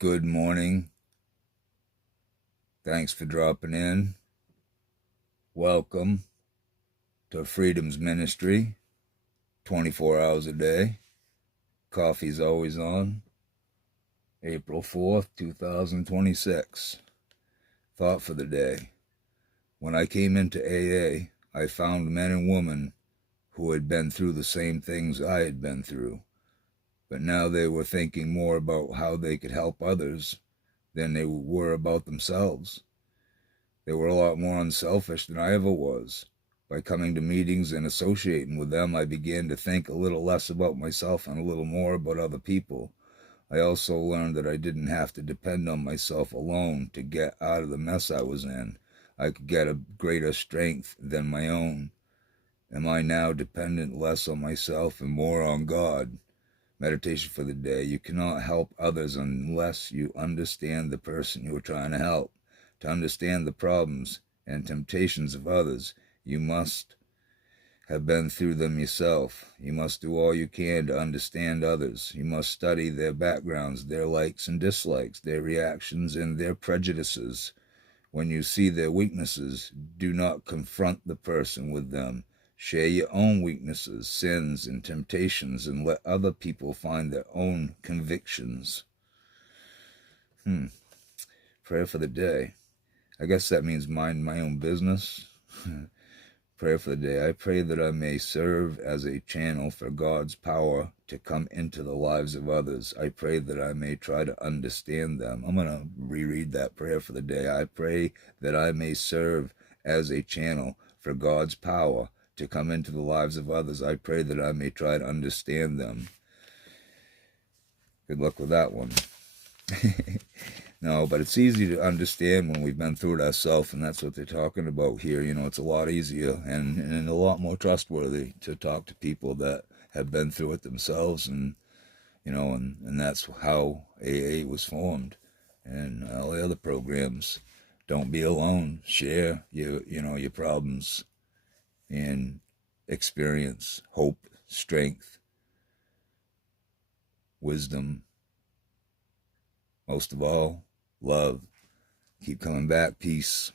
Good morning. Thanks for dropping in. Welcome to Freedom's Ministry, 24 hours a day. Coffee's always on. April 4th, 2026. Thought for the day. When I came into AA, I found men and women who had been through the same things I had been through, but now they were thinking more about how they could help others than they were about themselves. They were a lot more unselfish than I ever was. By coming to meetings and associating with them, I began to think a little less about myself and a little more about other people. I also learned that I didn't have to depend on myself alone to get out of the mess I was in. I could get a greater strength than my own. Am I now dependent less on myself and more on God? Meditation for the day. You cannot help others unless you understand the person you are trying to help. To understand the problems and temptations of others, you must have been through them yourself. You must do all you can to understand others. You must study their backgrounds, their likes and dislikes, their reactions and their prejudices. When you see their weaknesses, do not confront the person with them. Share your own weaknesses, sins, and temptations, and let other people find their own convictions. Prayer for the day. I guess that means mind my own business. Prayer for the day. I pray that I may serve as a channel for God's power to come into the lives of others. I pray that I may try to understand them. I'm going to reread that prayer for the day. I pray that I may serve as a channel for God's power to come into the lives of others. I pray that I may try to understand them. Good luck with that one. No, but it's easy to understand when we've been through it ourselves, and that's what they're talking about here. It's a lot easier and a lot more trustworthy to talk to people that have been through it themselves, and that's how AA was formed, and all the other programs. Don't be alone. Share your problems and experience hope, strength, wisdom. Most of all, love. Keep coming back. Peace.